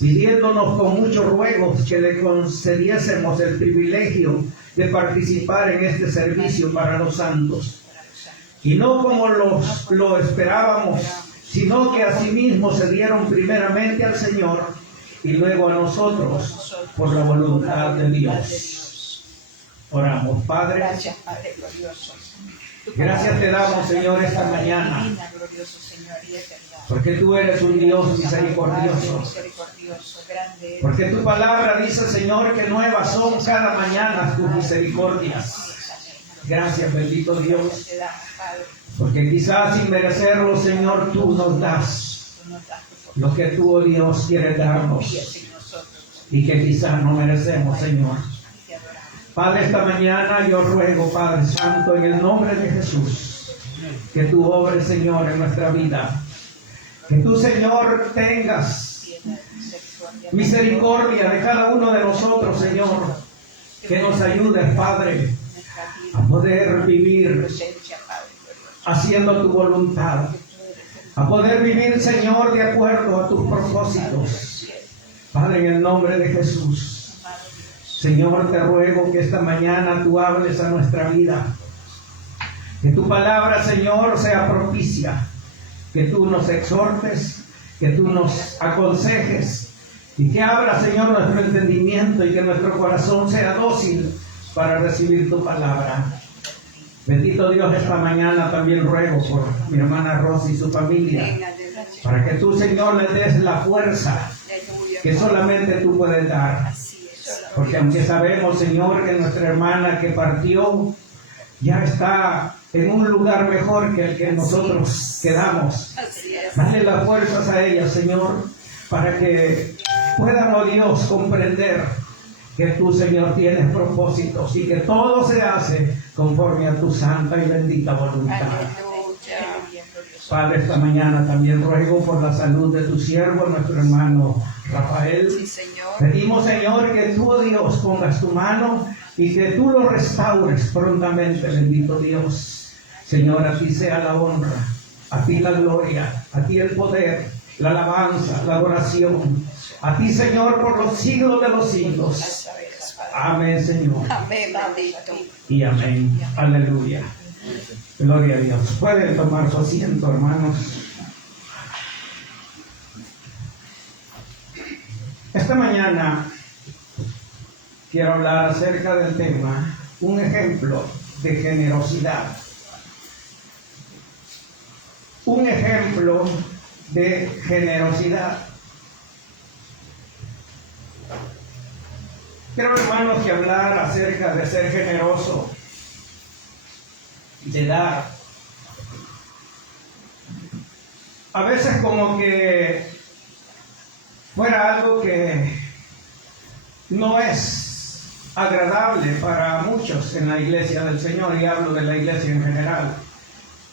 pidiéndonos con muchos ruegos que le concediésemos el privilegio de participar en este servicio para los santos. Y no como lo esperábamos, sino que asimismo se dieron primeramente al Señor y luego a nosotros por la voluntad de Dios. Oramos, Padre. Gracias, Padre glorioso. Gracias te damos, Señor, esta mañana, porque tú eres un Dios misericordioso. Porque tu palabra dice, Señor, que nuevas son cada mañana tus misericordias. Gracias, bendito Dios, porque quizás sin merecerlo, Señor, tú nos das lo que tú, oh Dios, quieres darnos y que quizás no merecemos, Señor. Padre, esta mañana yo ruego, Padre Santo, en el nombre de Jesús, que tú obres, Señor, en nuestra vida. Que tú, Señor, tengas misericordia de cada uno de nosotros, Señor. Que nos ayudes, Padre, a poder vivir haciendo tu voluntad. A poder vivir, Señor, de acuerdo a tus propósitos. Padre, en el nombre de Jesús. Señor, te ruego que esta mañana tú hables a nuestra vida. Que tu palabra, Señor, sea propicia. Que tú nos exhortes, que tú nos aconsejes. Y que abra, Señor, nuestro entendimiento y que nuestro corazón sea dócil para recibir tu palabra. Bendito Dios, esta mañana también ruego por mi hermana Rosy y su familia. Para que tú, Señor, le des la fuerza que solamente tú puedes dar. Porque aunque sabemos, Señor, que nuestra hermana que partió ya está en un lugar mejor que el que nosotros quedamos. Dale las fuerzas a ella, Señor, para que puedan, oh Dios, comprender que tú, Señor, tienes propósitos y que todo se hace conforme a tu santa y bendita voluntad. Padre, esta mañana también ruego por la salud de tu siervo, nuestro hermano Rafael. Sí, Señor. Pedimos, Señor, que tú, oh Dios, pongas tu mano y que tú lo restaures prontamente, bendito Dios. Señor, a ti sea la honra, a ti la gloria, a ti el poder, la alabanza, la adoración. A ti, Señor, por los siglos de los siglos. Amén, Señor. Amén, bendito. Y amén. Aleluya. Gloria a Dios. Pueden tomar su asiento, hermanos. Esta mañana quiero hablar acerca del tema, un ejemplo de generosidad. Un ejemplo de generosidad. Quiero, hermanos, que hablar acerca de ser generoso, de dar. A veces como que fuera algo que no es agradable para muchos en la iglesia del Señor, y hablo de la iglesia en general,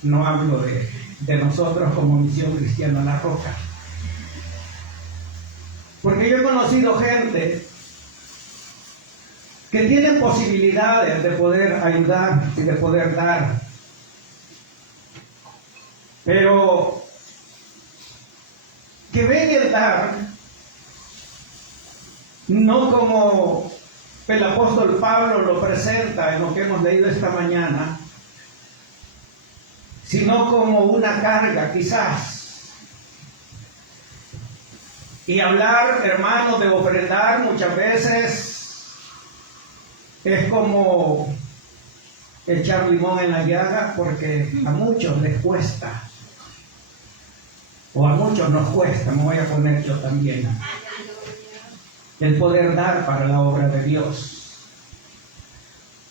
no hablo de nosotros como Misión Cristiana La Roca. Porque yo he conocido gente que tienen posibilidades de poder ayudar y de poder dar, pero que ven el dar no como el apóstol Pablo lo presenta en lo que hemos leído esta mañana, sino como una carga quizás. Y hablar, hermanos, de ofrendar muchas veces es como echar limón en la llaga, porque a muchos les cuesta, o a muchos nos cuesta, me voy a poner yo también, el poder dar para la obra de Dios.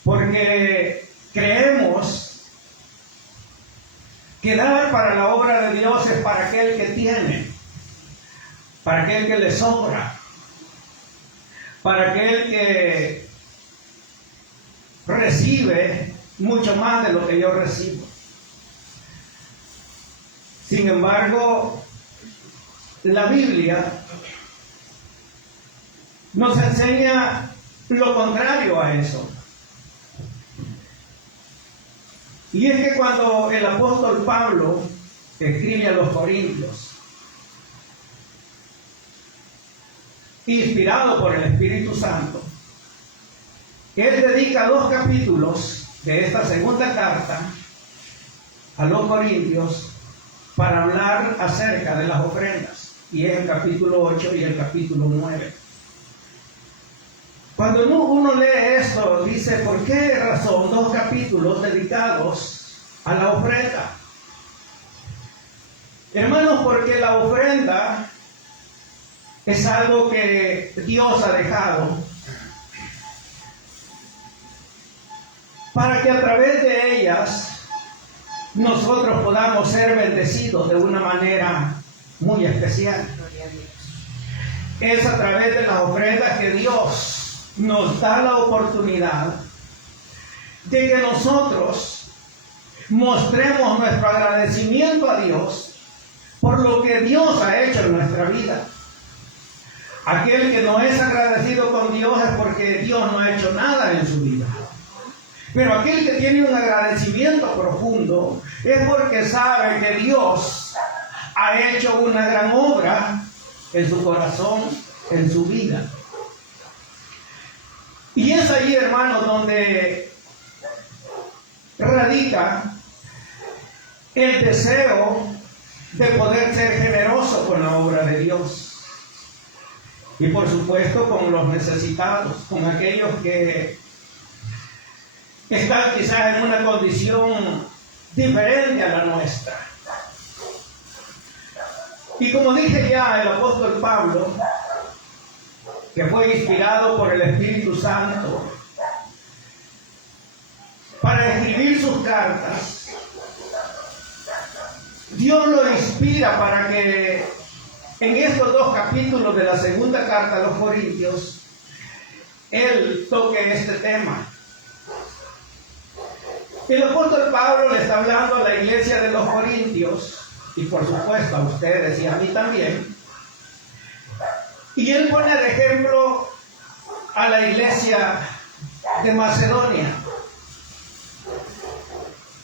Porque creemos que dar para la obra de Dios es para aquel que tiene, para aquel que le sobra, para aquel que recibe mucho más de lo que yo recibo. Sin embargo, la Biblia nos enseña lo contrario a eso. Y es que cuando el apóstol Pablo escribe a los Corintios, inspirado por el Espíritu Santo, él dedica 2 capítulos de esta segunda carta a los Corintios para hablar acerca de las ofrendas, y es el capítulo 8 y el capítulo 9. Cuando uno lee esto, dice, ¿por qué razón 2 capítulos dedicados a la ofrenda? Hermanos, porque la ofrenda es algo que Dios ha dejado para que a través de ellas nosotros podamos ser bendecidos de una manera muy especial. Es a través de las ofrendas que Dios nos da la oportunidad de que nosotros mostremos nuestro agradecimiento a Dios por lo que Dios ha hecho en nuestra vida. Aquel que no es agradecido con Dios es porque Dios no ha hecho nada en su vida. Pero aquel que tiene un agradecimiento profundo es porque sabe que Dios ha hecho una gran obra en su corazón, en su vida. Y es allí, hermanos, donde radica el deseo de poder ser generoso con la obra de Dios. Y por supuesto con los necesitados, con aquellos que están quizás en una condición diferente a la nuestra. Y como dije ya, el apóstol Pablo, que fue inspirado por el Espíritu Santo para escribir sus cartas, Dios lo inspira para que en estos 2 capítulos de la segunda carta a los Corintios, él toque este tema. El apóstol Pablo le está hablando a la iglesia de los Corintios, y por supuesto a ustedes y a mí también. Y él pone de ejemplo a la iglesia de Macedonia.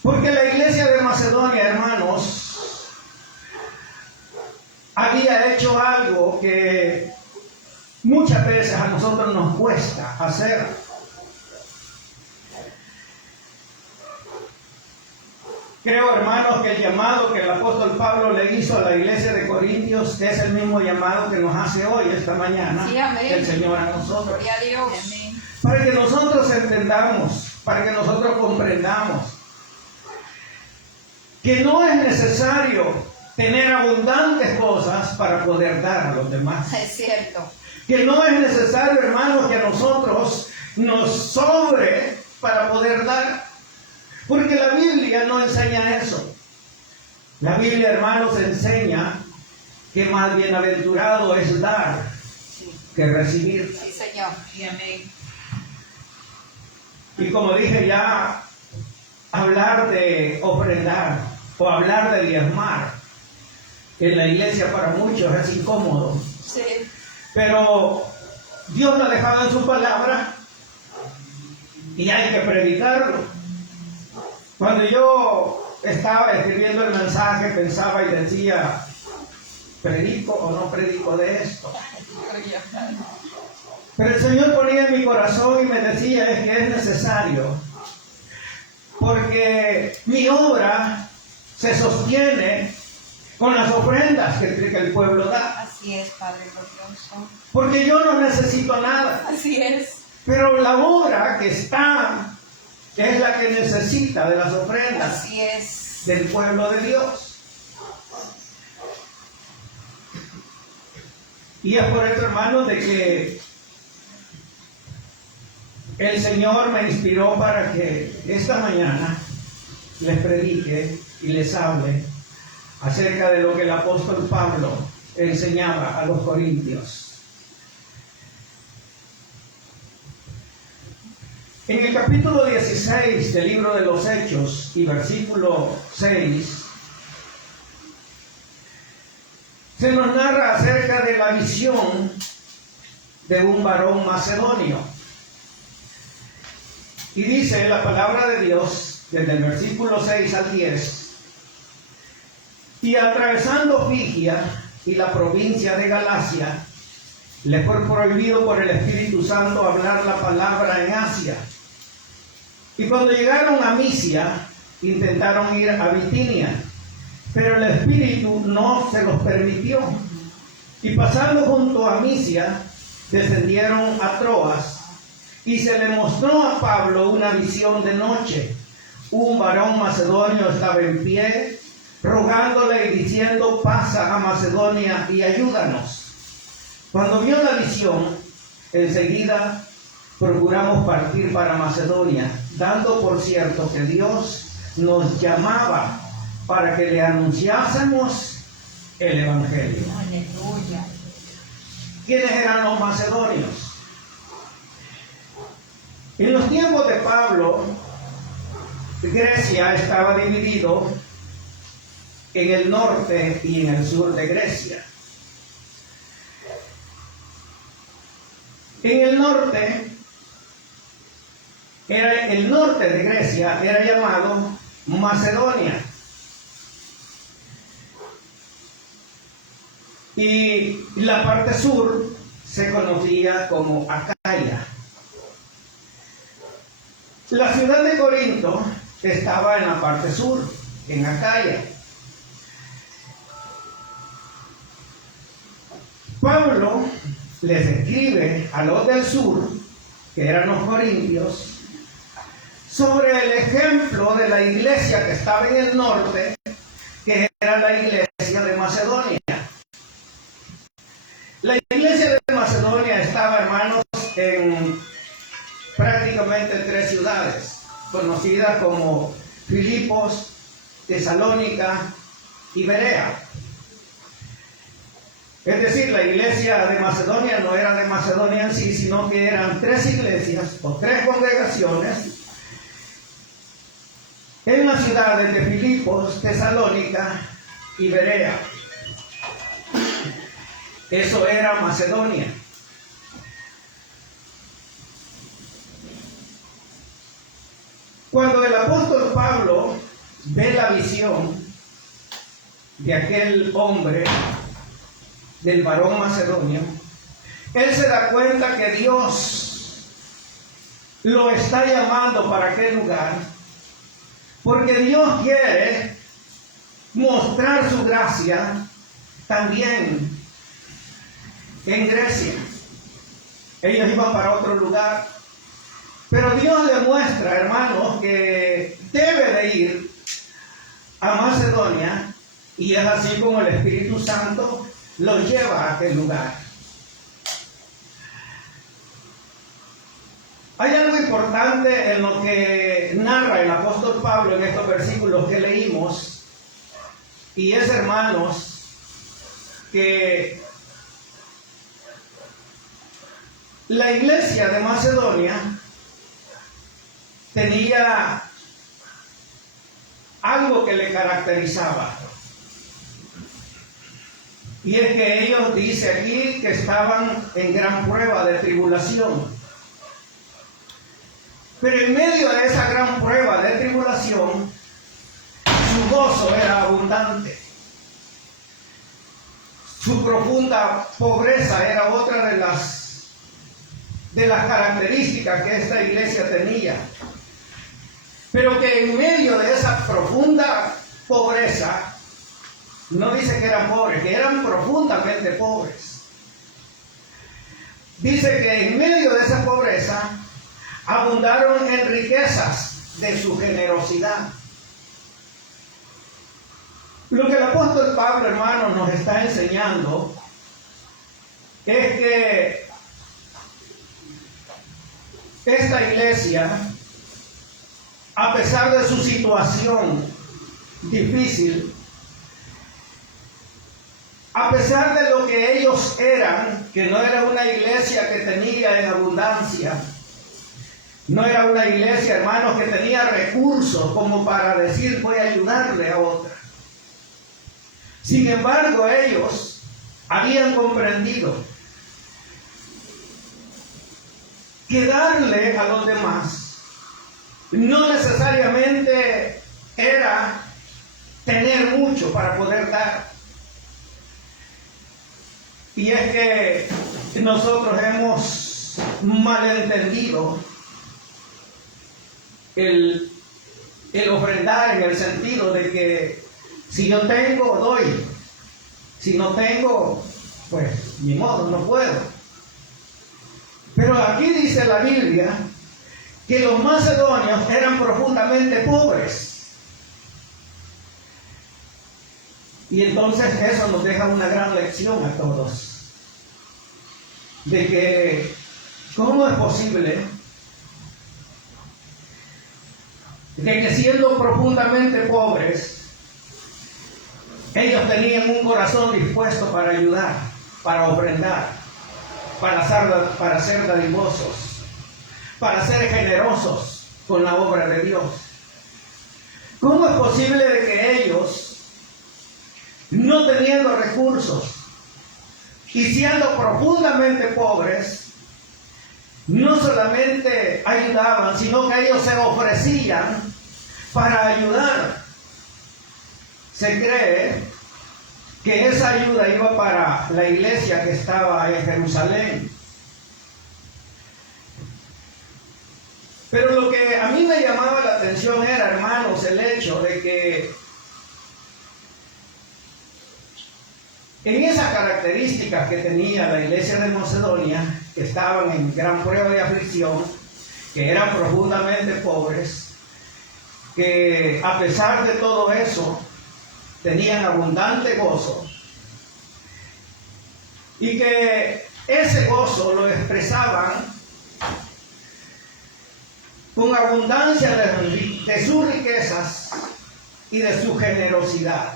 Porque la iglesia de Macedonia, hermanos, había hecho algo que muchas veces a nosotros nos cuesta hacer. Creo, hermanos, que el llamado que el apóstol Pablo le hizo a la iglesia de Corintios es el mismo llamado que nos hace hoy, esta mañana, sí, amén, el Señor a nosotros. Gloria a Dios. Amén. Para que nosotros entendamos, para que nosotros comprendamos que no es necesario tener abundantes cosas para poder dar a los demás. Es cierto. Que no es necesario, hermanos, que a nosotros nos sobre para poder dar. Porque la Biblia no enseña eso. La Biblia, hermanos, enseña que más bienaventurado es dar que recibir. Sí, Señor. Y amén. Y como dije ya, hablar de ofrendar o hablar de diezmar en la iglesia para muchos es incómodo. Sí. Pero Dios lo ha dejado en su palabra y hay que predicarlo. Cuando yo estaba escribiendo el mensaje, pensaba y decía, ¿predico o no predico de esto? Pero el Señor ponía en mi corazón y me decía, es que es necesario, porque mi obra se sostiene con las ofrendas que el pueblo da. Así es, Padre glorioso. Porque yo no necesito nada. Así es. Pero la obra que está es la que necesita de las ofrendas. Así es. Del pueblo de Dios. Y es por eso, hermanos, de que el Señor me inspiró para que esta mañana les predique y les hable acerca de lo que el apóstol Pablo enseñaba a los corintios. En el capítulo 16 del libro de los Hechos y versículo 6, se nos narra acerca de la visión de un varón macedonio. Y dice la palabra de Dios, desde el versículo 6 al 10, y atravesando Frigia y la provincia de Galacia, les fue prohibido por el Espíritu Santo hablar la palabra en Asia. Y cuando llegaron a Misia, intentaron ir a Bitinia, pero el Espíritu no se los permitió. Y pasando junto a Misia, descendieron a Troas, y se le mostró a Pablo una visión de noche. Un varón macedonio estaba en pie, rogándole y diciendo: pasa a Macedonia y ayúdanos. Cuando vio la visión, enseguida procuramos partir para Macedonia, dando por cierto que Dios nos llamaba para que le anunciásemos el Evangelio. Aleluya. ¿Quiénes eran los macedonios? En los tiempos de Pablo, Grecia estaba dividido en el norte y en el sur de Grecia. En el norte de Grecia era llamado Macedonia. Y la parte sur se conocía como Acaya. La ciudad de Corinto estaba en la parte sur, en Acaya. Pablo les escribe a los del sur, que eran los corintios, sobre el ejemplo de la iglesia que estaba en el norte, que era la iglesia de Macedonia. La iglesia de Macedonia estaba, hermanos, en prácticamente 3 ciudades, conocidas como Filipos, Tesalónica y Berea. Es decir, la iglesia de Macedonia no era de Macedonia en sí, sino que eran 3 iglesias o 3 congregaciones en las ciudades de Filipos, Tesalónica y Berea. Eso era Macedonia. Cuando el apóstol Pablo ve la visión de aquel hombre, del varón macedonio, él se da cuenta que Dios lo está llamando para aquel lugar, porque Dios quiere mostrar su gracia también en Grecia. Ellos iban para otro lugar, pero Dios le muestra, hermanos, que debe de ir a Macedonia, y es así como el Espíritu Santo los lleva a aquel lugar. Hay algo importante en lo que narra el apóstol Pablo en estos versículos que leímos, y es, hermanos, que la iglesia de Macedonia tenía algo que le caracterizaba. Y es que ellos, dice aquí, que estaban en gran prueba de tribulación. Pero en medio de esa gran prueba de tribulación, su gozo era abundante. Su profunda pobreza era otra de las características que esta iglesia tenía. Pero que en medio de esa profunda pobreza, no dice que eran pobres, que eran profundamente pobres. Dice que en medio de esa pobreza abundaron en riquezas de su generosidad. Lo que el apóstol Pablo, hermano, nos está enseñando es que esta iglesia, a pesar de su situación difícil, a pesar de lo que ellos eran, que no era una iglesia que tenía en abundancia, no era una iglesia, hermanos, que tenía recursos como para decir voy a ayudarle a otra. Sin embargo, ellos habían comprendido que darle a los demás no necesariamente era tener mucho para poder dar. Y es que nosotros hemos malentendido el ofrendar, en el sentido de que si yo tengo, doy. Si no tengo, pues ni modo, no puedo. Pero aquí dice la Biblia que los macedonios eran profundamente pobres. Y entonces eso nos deja una gran lección a todos. De que, ¿cómo es posible de que siendo profundamente pobres, ellos tenían un corazón dispuesto para ayudar, para ofrendar, para ser dadivosos, para ser generosos con la obra de Dios? ¿Cómo es posible de que ellos, no teniendo recursos y siendo profundamente pobres, no solamente ayudaban, sino que ellos se ofrecían para ayudar? Se cree que esa ayuda iba para la iglesia que estaba en Jerusalén. Pero lo que a mí me llamaba la atención era, hermanos, el hecho de que en esas características que tenía la iglesia de Macedonia, que estaban en gran prueba de aflicción, que eran profundamente pobres, que a pesar de todo eso, tenían abundante gozo, y que ese gozo lo expresaban con abundancia de sus riquezas y de su generosidad.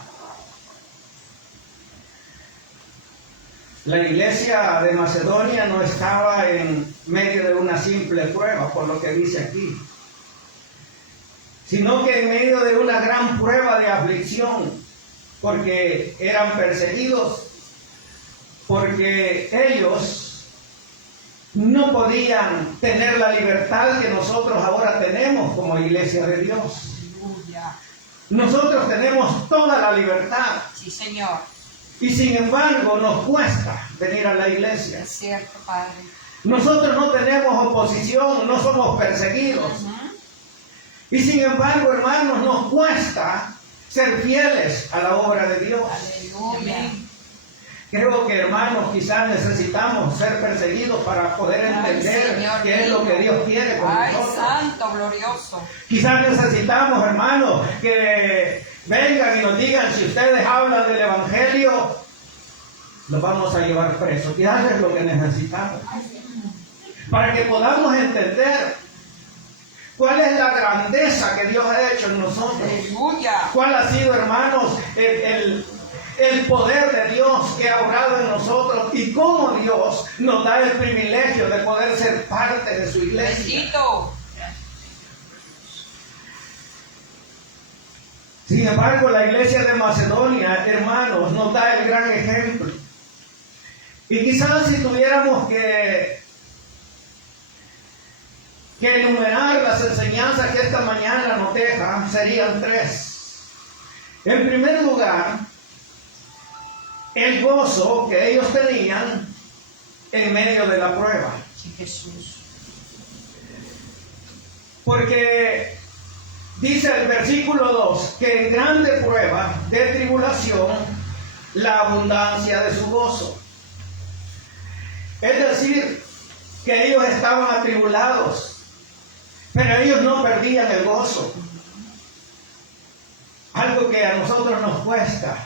La iglesia de Macedonia no estaba en medio de una simple prueba, por lo que dice aquí, sino que en medio de una gran prueba de aflicción, porque eran perseguidos, porque ellos no podían tener la libertad que nosotros ahora tenemos como iglesia de Dios. Aleluya. Nosotros tenemos toda la libertad. Sí, Señor. Y sin embargo nos cuesta venir a la iglesia. Es cierto, Padre. Nosotros no tenemos oposición, no somos perseguidos. Y sin embargo, hermanos, nos cuesta ser fieles a la obra de Dios. Aleluya. Creo que, hermanos, quizás necesitamos ser perseguidos para poder entender Señor, qué es lo que Dios quiere con Ay, nosotros. santo, glorioso. Quizás necesitamos, hermanos, que vengan y nos digan: si ustedes hablan del Evangelio, los vamos a llevar presos. Quizás es lo que necesitamos, para que podamos entender cuál es la grandeza que Dios ha hecho en nosotros. Aleluya. ¿Cuál ha sido, hermanos, el poder de Dios que ha obrado en nosotros? Y cómo Dios nos da el privilegio de poder ser parte de su iglesia. Bendito. Sin embargo, la iglesia de Macedonia, hermanos, nos da el gran ejemplo. Y quizás si tuviéramos que enumerar las enseñanzas que esta mañana nos deja, serían tres. En primer lugar, el gozo que ellos tenían en medio de la prueba. Sí, Jesús. Porque dice el versículo 2 que en grande prueba de tribulación, la abundancia de su gozo. Es decir, que ellos estaban atribulados, pero ellos no perdían el gozo. Algo que a nosotros nos cuesta.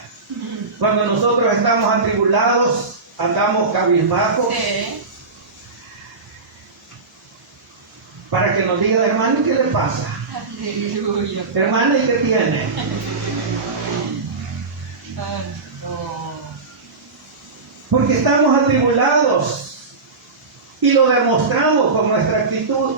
Cuando nosotros estamos atribulados, andamos cabizbajos. Sí. Para que nos digan: hermano, ¿qué le pasa? Aleluya. Hermano, ¿y qué tiene? Santo. Porque estamos atribulados y lo demostramos con nuestra actitud.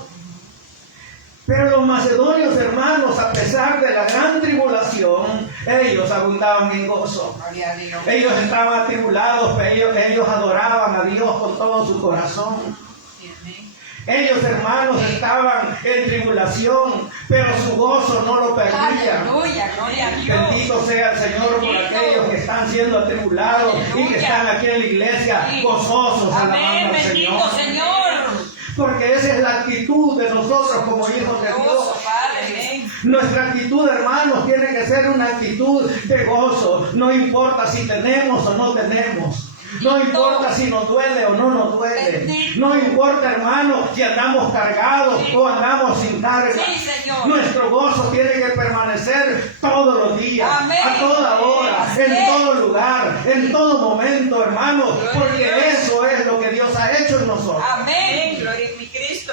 Pero los macedonios, hermanos, a pesar de la gran tribulación, ellos abundaban en gozo. Gloria a Dios. Ellos estaban atribulados, pero ellos adoraban a Dios con todo su corazón. Sí, amén. Ellos, hermanos, estaban en tribulación, pero su gozo no lo perdían. Aleluya, gloria a Dios. Bendito sea el Señor por Bendito. aquellos que están siendo atribulados y que Aleluya. están aquí en la iglesia Sí. gozosos Amén, alabando al bendito Señor. Señor. Porque esa es la actitud de nosotros como hijos de Dios. Gozo, Padre. Nuestra actitud, hermanos, tiene que ser una actitud de gozo. No importa si tenemos o no tenemos. No importa si nos duele o no nos duele. Bendito. No importa, hermano, si andamos cargados Sí. o andamos sin carga. Sí, Señor. Nuestro gozo tiene que permanecer todos los días, Amén. a toda hora, Así en es. todo lugar, en todo momento, hermanos. Gloria a Porque Dios. eso es lo que Dios ha hecho en nosotros. Amén. Gloria a mi Cristo.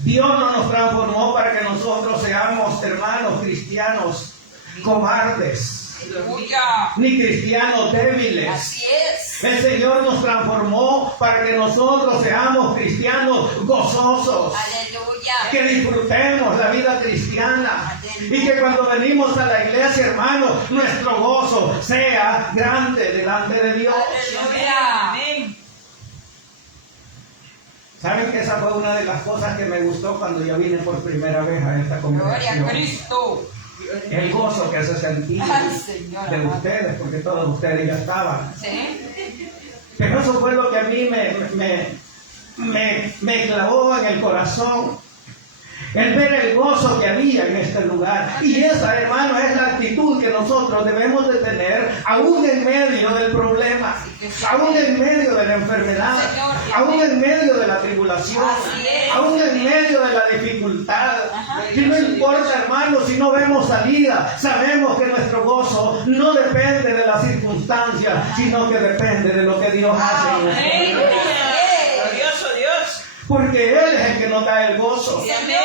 Dios no nos transformó para que nosotros seamos hermanos cristianos cobardes, Aleluya. ni cristianos débiles. Así es. El Señor nos transformó para que nosotros seamos cristianos gozosos, Aleluya. que disfrutemos la vida cristiana y que cuando venimos a la iglesia, hermanos, nuestro gozo sea grande delante de Dios. Aleluya. Amén. ¿Saben que esa fue una de las cosas que me gustó cuando yo vine por primera vez a esta Gloria a congregación? Cristo. El gozo que se sentía Ay, Señor. de ustedes, porque todos ustedes ya estaban. Sí. Pero eso fue lo que a mí me clavó en el corazón. El ver el gozo que había en este lugar. Y esa, hermano, es la actitud que nosotros debemos de tener aún en medio del problema, aún en medio de la enfermedad, aún en medio de la tribulación, aún en medio de la dificultad. Y no importa, hermano, si no vemos salida, sabemos que nuestro gozo no depende de las circunstancias, sino que depende de lo que Dios hace en nuestra Amén. vida. Glorioso Dios. Porque Él es el que nos da el gozo. Sí, Amén.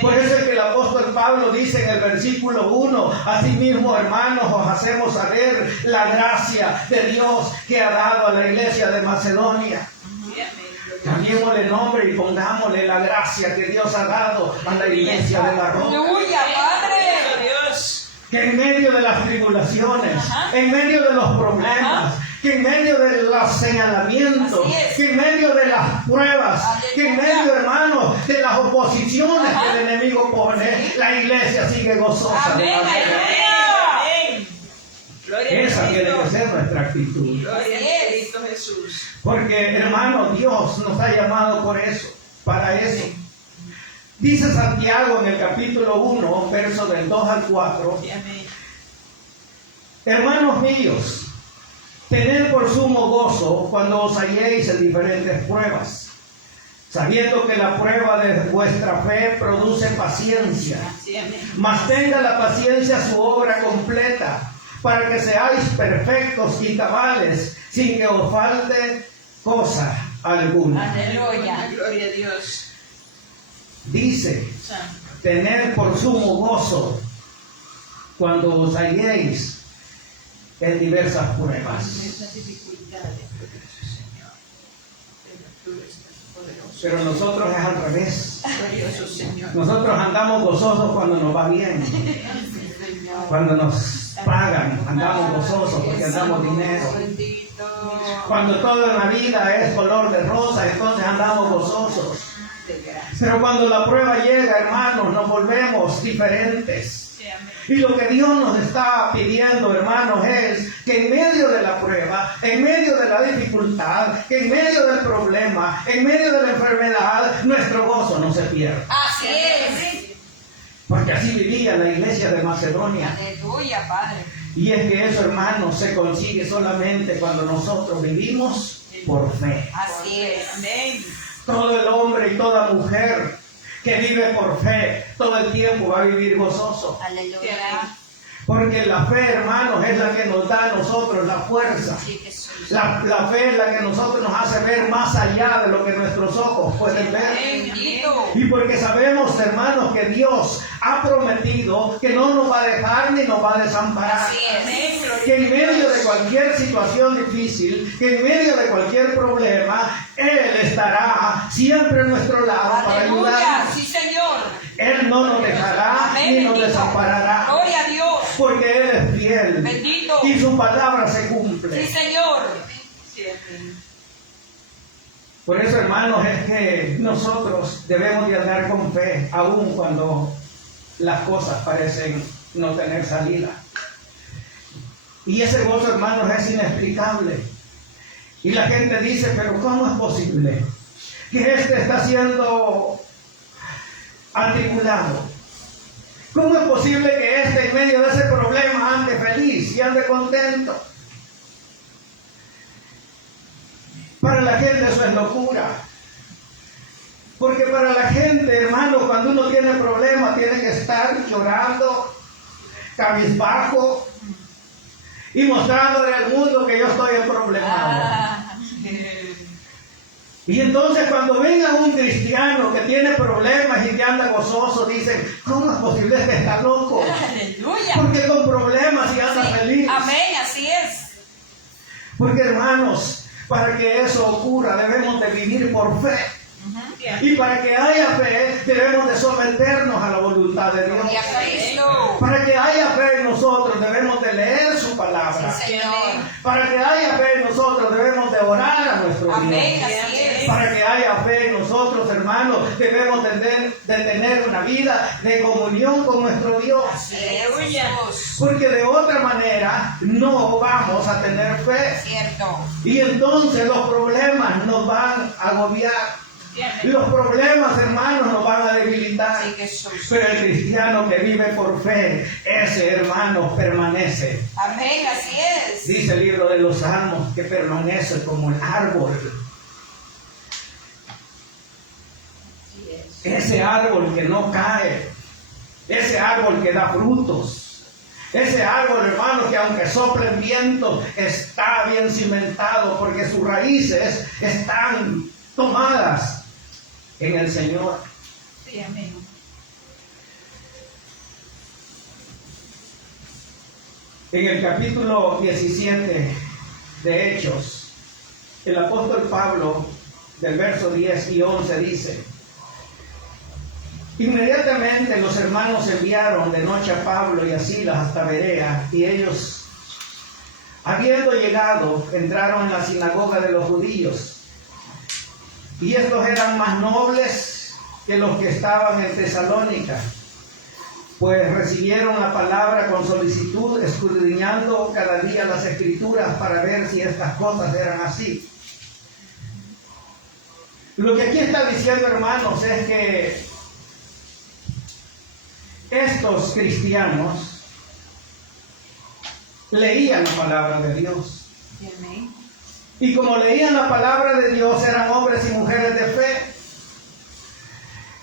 Por eso es que el apóstol Pablo dice en el versículo 1, asimismo, hermanos, os hacemos saber la gracia de Dios que ha dado a la iglesia de Macedonia. Cambiémosle nombre y pongámosle la gracia que Dios ha dado a la iglesia de la Roca. Aleluya, Padre. Glorioso Dios. Que en medio de las tribulaciones, en medio de los problemas, que en medio de los señalamientos, Así es. que en medio de las pruebas, que en medio, hermanos, de las oposiciones que el enemigo pone, la iglesia sigue gozosa. Amén, delante de Dios. Amén. Gloria Esa a tiene que Cristo. ser nuestra actitud. Gloria Así a es. Cristo Jesús. Porque, hermano, Dios nos ha llamado por eso, para eso. Dice Santiago en el capítulo 1, verso del 2 al 4. Amén. Hermanos míos, tened por sumo gozo cuando os halléis en diferentes pruebas, sabiendo que la prueba de vuestra fe produce paciencia. Sí, amén. Mas tenga la paciencia su obra completa, para que seáis perfectos y cabales, sin que os falte cosa alguna. Aleluya. Gloria a Dios. Dice, Santo. tened por sumo gozo cuando os halléis en diversas pruebas. Esas dificultades, Señor. Pero tú estás poderoso. Pero nosotros es al revés. Glorioso Señor. Nosotros andamos gozosos cuando nos va bien. Cuando nos pagan, andamos gozosos porque andamos dinero. Bendito. Cuando toda la vida es color de rosa, entonces andamos gozosos. De gracia. Pero cuando la prueba llega, hermanos, nos volvemos diferentes. Sí, amén. Y lo que Dios nos está pidiendo, hermanos, es que en medio de la prueba, en medio de la dificultad, que en medio del problema, en medio de la enfermedad, nuestro gozo no se pierda. Así es. Porque así vivía la iglesia de Macedonia. Aleluya, Padre. Y es que eso, hermanos, se consigue solamente cuando nosotros vivimos por fe. Así es. Amén. Todo el hombre y toda mujer que vive por fe, todo el tiempo va a vivir gozoso. Aleluya. Porque la fe, hermanos, es la que nos da a nosotros la fuerza. Sí, Jesús. La fe es la que a nosotros nos hace ver más allá de lo que nuestros ojos pueden ver. Bendito. Y porque sabemos, hermanos, que Dios ha prometido que no nos va a dejar ni nos va a desamparar. Así es. Amén. Gloria Que en a Dios. medio de cualquier situación difícil, que en medio de cualquier problema, Él estará siempre a nuestro lado para Aleluya. ayudarnos. Sí, Señor. Él no nos dejará Amén. ni nos Bendito. desamparará. Gloria a Dios. Porque Él es fiel Bendito. y su palabra se Sí, cumple. Señor. Sí, amén. Por eso, hermanos, es que nosotros debemos de andar con fe, aun cuando las cosas parecen no tener salida. Y ese gozo, hermanos, es inexplicable. Y la gente dice, pero ¿cómo es posible que este está siendo atribulado? ¿Cómo es posible que este en medio de ese problema ande feliz y ande contento? Para la gente eso es locura. Porque para la gente, hermano, cuando uno tiene problemas, tiene que estar llorando, cabizbajo y mostrándole al mundo que yo estoy problemado. Y entonces cuando venga un cristiano que tiene problemas y que anda gozoso, dicen, ¿cómo es posible que está loco? Aleluya. Porque con problemas y anda feliz. Amén, así es. Porque, hermanos, para que eso ocurra debemos de vivir por fe. Y para que haya fe debemos de someternos a la voluntad de Dios. Gloria a Cristo. Para que haya fe en nosotros debemos de leer su palabra. Sí, Señor. Para que haya fe en nosotros debemos de orar a nuestro Amén, Dios. así es. Para que haya fe en nosotros, hermanos, debemos de tener una vida de comunión con nuestro Dios. Aleluya. Porque de otra manera no vamos a tener fe. Cierto. Y entonces los problemas nos van a agobiar. Los problemas, hermanos, nos van a debilitar. Sí, Jesús. Pero el cristiano que vive por fe, ese hermano permanece. Amén, así es. Dice el libro de los Salmos que permanece como el árbol. Ese árbol que no cae. Ese árbol que da frutos. Ese árbol, hermano, que aunque sople el viento, está bien cimentado porque sus raíces están tomadas en el Señor. Sí, amén. En el capítulo 17 de Hechos, el apóstol Pablo, del verso 10 y 11, dice: inmediatamente los hermanos enviaron de noche a Pablo y a Silas hasta Berea, y ellos, habiendo llegado, entraron en la sinagoga de los judíos. Y estos eran más nobles que los que estaban en Tesalónica, pues recibieron la palabra con solicitud, escudriñando cada día las escrituras para ver si estas cosas eran así. Lo que aquí está diciendo, hermanos, es que estos cristianos leían la palabra de Dios. Amén. Y como leían la palabra de Dios, eran hombres y mujeres de fe.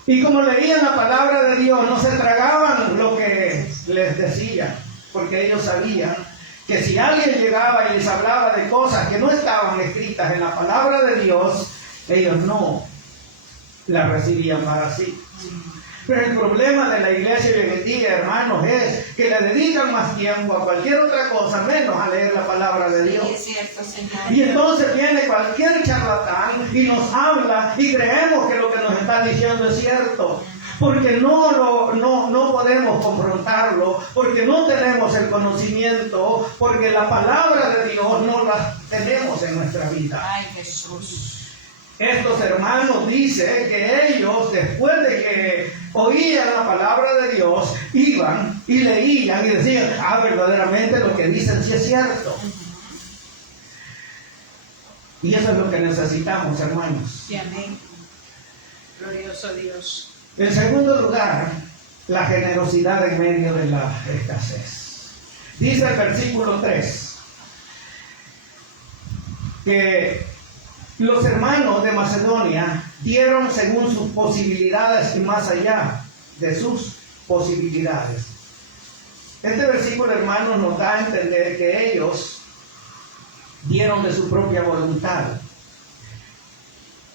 Y como leían la palabra de Dios, no se tragaban lo que les decían, porque ellos sabían que si alguien llegaba y les hablaba de cosas que no estaban escritas en la palabra de Dios, ellos no las recibían para sí. Pero el problema de la iglesia hoy en día, hermanos, es que le dedican más tiempo a cualquier otra cosa, menos a leer la palabra de Dios. Sí, es cierto, Señor. Y entonces viene cualquier charlatán y nos habla y creemos que lo que nos está diciendo es cierto. Porque no podemos confrontarlo, porque no tenemos el conocimiento, porque la palabra de Dios no la tenemos en nuestra vida. Ay, Jesús. Estos hermanos dicen que ellos, después de que oían la palabra de Dios, iban y leían y decían, verdaderamente lo que dicen sí es cierto. Y eso es lo que necesitamos, hermanos. Sí, amén. Glorioso Dios. En segundo lugar, la generosidad en medio de la escasez. Dice el versículo 3 que los hermanos de Macedonia dieron según sus posibilidades y más allá de sus posibilidades. Este versículo, hermanos, nos da a entender que ellos dieron de su propia voluntad.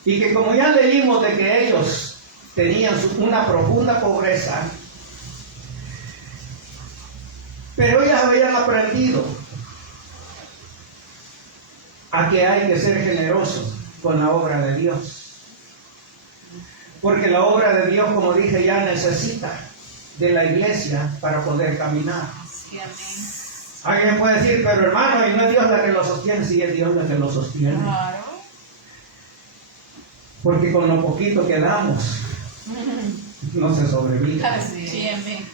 Y que como ya leímos de que ellos tenían una profunda pobreza, pero ellos habían aprendido a que hay que ser generosos con la obra de Dios. Porque la obra de Dios, como dije ya, necesita de la iglesia para poder caminar. Sí, amén. Alguien puede decir, pero hermano, ¿y no es Dios la que lo sostiene? Sí, es Dios la que lo sostiene. Claro. porque con lo poquito que damos no se sobrevive. Así es. Sí, amén.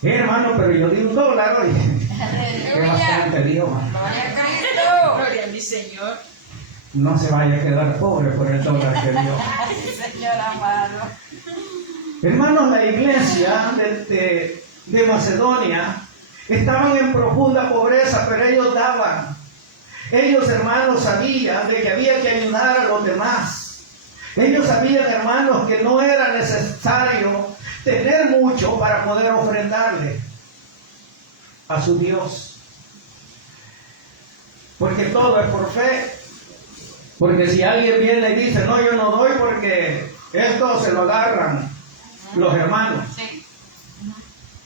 Hermano, pero yo di $1, oye. Qué Aleluya. bastante dio, man. Gloria a Cristo. Gloria a mi Señor. No se vaya a quedar pobre por el $1 que dio. Ay, Señor amado. Hermanos, la iglesia de Macedonia estaban en profunda pobreza, pero ellos daban. Ellos, hermanos, sabían de que había que ayudar a los demás. Ellos sabían, hermanos, que no era necesario tener mucho para poder ofrendarle a su Dios. Porque todo es por fe. Porque si alguien viene y dice, no, yo no doy porque esto se lo agarran los hermanos. Sí,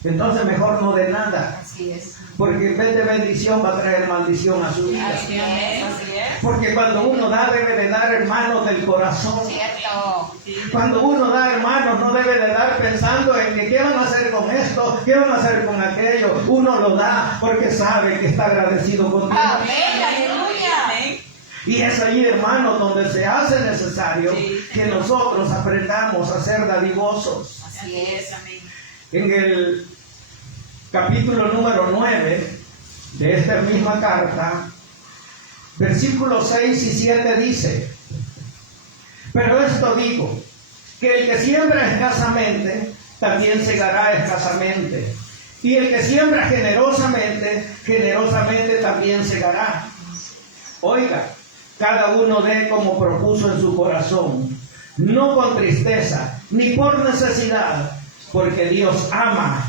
Entonces mejor no de nada. así es. Porque en vez de bendición va a traer maldición a su vida. Así es, así es. Porque cuando uno da, debe de dar, hermanos, del corazón. Cierto. Cuando uno da, hermanos, no debe de dar pensando en que qué van a hacer con esto, qué van a hacer con aquello. Uno lo da porque sabe que está agradecido con Dios. Amén, aleluya. Y es allí, hermanos, donde se hace necesario que nosotros aprendamos a ser dadivosos. Así es. Amén. En el capítulo número 9 de esta misma carta, versículos 6 y 7 dice: pero esto digo, que el que siembra escasamente, también segará escasamente. Y el que siembra generosamente, generosamente también segará. Oiga, cada uno dé como propuso en su corazón, no con tristeza, ni por necesidad, porque Dios ama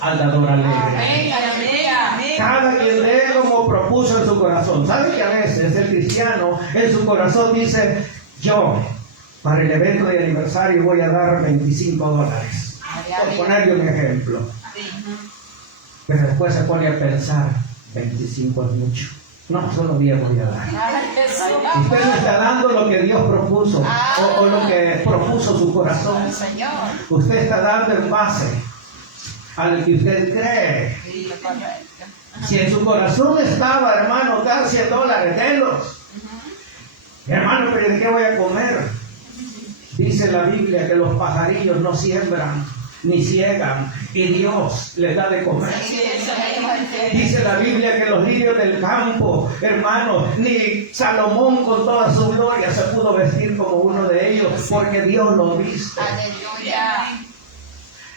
al dador alegre. Amén, aleluya. Cada quien dé como propuso en su corazón. ¿Sabe que a veces el cristiano en su corazón dice, yo para el evento de aniversario voy a dar $25? Por ponerle un ejemplo. Pero después se pone a pensar, 25 es mucho. No, solo 10 voy a dar. Ay, Jesús. Usted no está dando lo que Dios propuso o lo que propuso su corazón. Señor. Usted está dando en base a lo que usted cree. Sí, correcto. Si en su corazón estaba, hermano, dar $100, denlos. Hermano, pero ¿de qué voy a comer? Dice la Biblia que los pajarillos no siembran ni ciegan y Dios les da de comer. Sí, eso es. Dice la Biblia que los lirios del campo, hermano, ni Salomón con toda su gloria se pudo vestir como uno de ellos, porque Dios lo viste. Aleluya.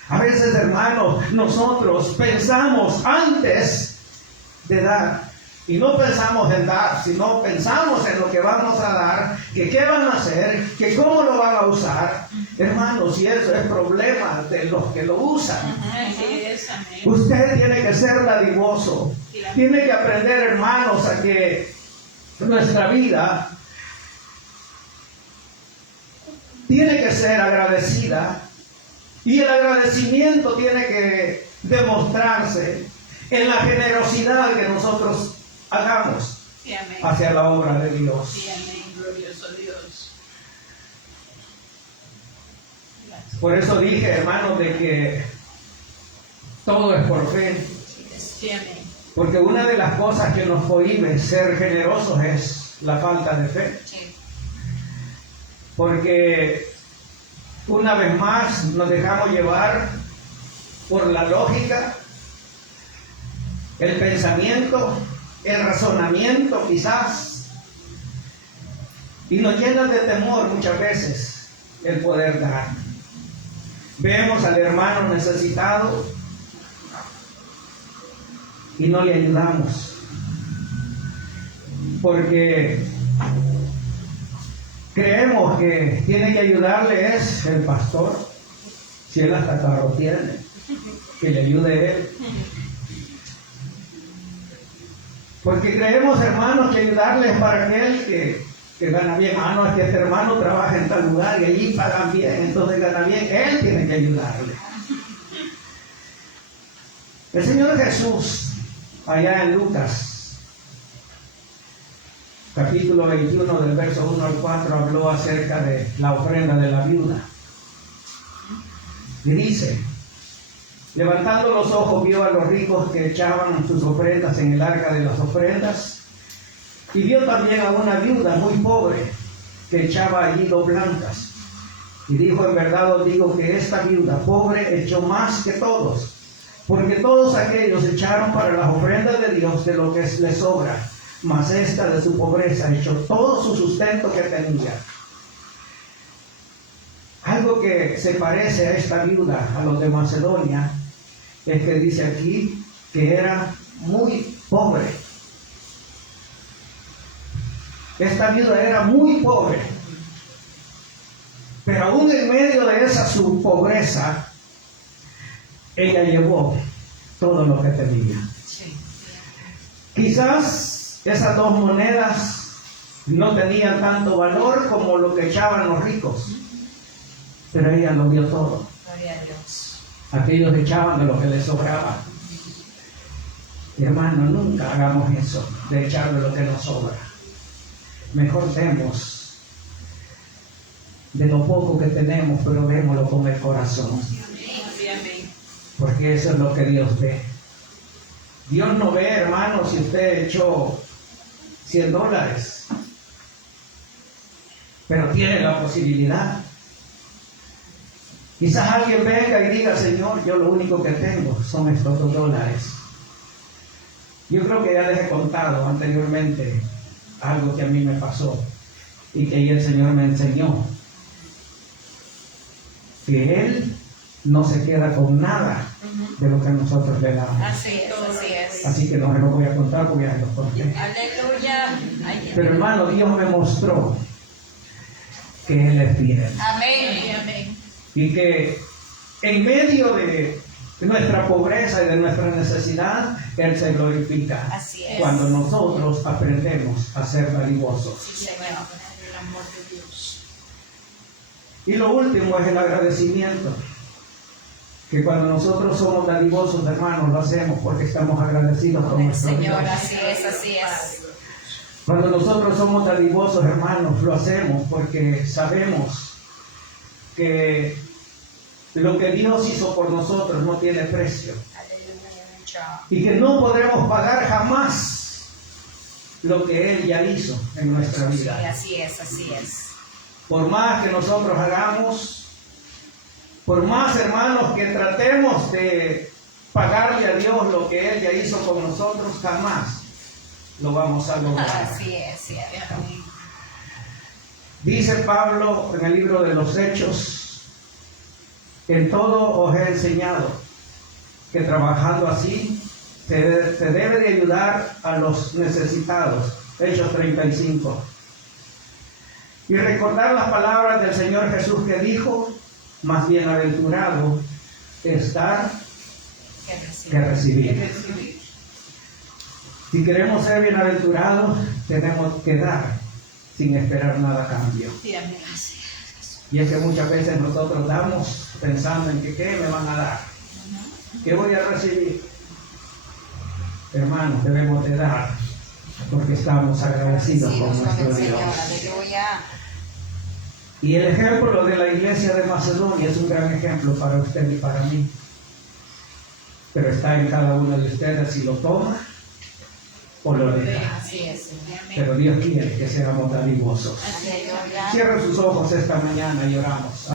A veces, hermanos, nosotros pensamos antes de dar. Y no pensamos en dar, sino pensamos en lo que vamos a dar, que qué van a hacer, que cómo lo van a usar. Hermanos, y eso es problema de los que lo usan. Así es, amén. Usted tiene que ser dadivoso. Tiene que aprender, hermanos, a que nuestra vida tiene que ser agradecida. Y el agradecimiento tiene que demostrarse en la generosidad que nosotros hagamos Sí, amén. hacia la obra de Dios. Sí, amén. Glorioso Dios. Por eso dije, hermanos, de que todo es por fe. Sí, amén. Porque una de las cosas que nos prohíbe ser generosos es la falta de fe. Sí. Porque una vez más nos dejamos llevar por la lógica, el pensamiento, el razonamiento quizás, y nos llena de temor muchas veces el poder dar. Vemos al hermano necesitado y no le ayudamos, porque creemos que tiene que ayudarle es el pastor, si él hasta carro tiene, que le ayude él. Porque creemos, hermanos, que ayudarle es para aquel que gana bien. Ah, no, es que este hermano trabaja en tal lugar y allí pagan bien, entonces gana bien. Él tiene que ayudarle. El Señor Jesús, allá en Lucas, capítulo 21, del verso 1 al 4, habló acerca de la ofrenda de la viuda. Y dice: levantando los ojos, vio a los ricos que echaban sus ofrendas en el arca de las ofrendas, y vio también a una viuda muy pobre que que echaba allí 2 blancas. Y dijo, en verdad os digo que esta viuda pobre echó más que todos, porque todos aquellos echaron para las ofrendas de Dios de lo que les sobra, mas esta de su pobreza echó todo su sustento que tenía. Algo que se parece a esta viuda, a los de Macedonia, es que dice aquí que era muy pobre. Esta viuda era muy pobre, pero aún en medio de esa su pobreza, ella llevó todo lo que tenía. Quizás esas 2 monedas no tenían tanto valor como lo que echaban los ricos, pero ella lo dio todo. Gloria a Dios. Aquellos echaban de lo que les sobraba. Hermano, nunca hagamos eso, de echar de lo que nos sobra. Mejor demos de lo poco que tenemos, pero démoslo con el corazón, Amén. porque eso es lo que Dios ve. Dios no ve, hermano, si usted echó $100, pero tiene la posibilidad. Quizás alguien venga y diga, Señor, yo lo único que tengo son estos $2. Yo creo que ya les he contado anteriormente algo que a mí me pasó y que ahí el Señor me enseñó que Él no se queda con nada de lo que nosotros le damos. Así es. Así que no se lo voy a contar porque ya se los conté. Aleluya. Pero hermano, Dios me mostró que Él es fiel Amén. Amén. y que en medio de nuestra pobreza y de nuestra necesidad, Él se glorifica. Así es. Cuando nosotros aprendemos a ser dadivosos. Sí, Señor. El amor de Dios. Y lo último es el agradecimiento. Que cuando nosotros somos dadivosos, hermanos, lo hacemos porque estamos agradecidos con nuestro Señor, Dios. así es. Cuando nosotros somos dadivosos, hermanos, lo hacemos porque sabemos que lo que Dios hizo por nosotros no tiene precio. Aleluya. Y que no podremos pagar jamás lo que Él ya hizo en nuestra Sí, vida. así es. Por más que nosotros hagamos, por más, hermanos, que tratemos de pagarle a Dios lo que Él ya hizo con nosotros, jamás lo vamos a lograr. Así es, cierto. Dice Pablo en el libro de los Hechos, en todo os he enseñado que trabajando así se debe de ayudar a los necesitados. Hechos 35. Y recordar las palabras del Señor Jesús que dijo, más bienaventurado es dar que recibir. Si queremos ser bienaventurados, tenemos que dar sin esperar nada a cambio. Sí, amén. Y es que muchas veces nosotros damos pensando en que ¿qué me van a dar? ¿Qué voy a recibir? Hermanos, debemos de dar porque estamos agradecidos con nuestro Dios. Aleluya. Y el ejemplo de la iglesia de Macedonia es un gran ejemplo para usted y para mí. Pero está en cada uno de ustedes si lo toma o lo deja. Así es. Pero Dios quiere que seamos dadivosos. Aleluya. Cierre sus ojos esta mañana y oramos.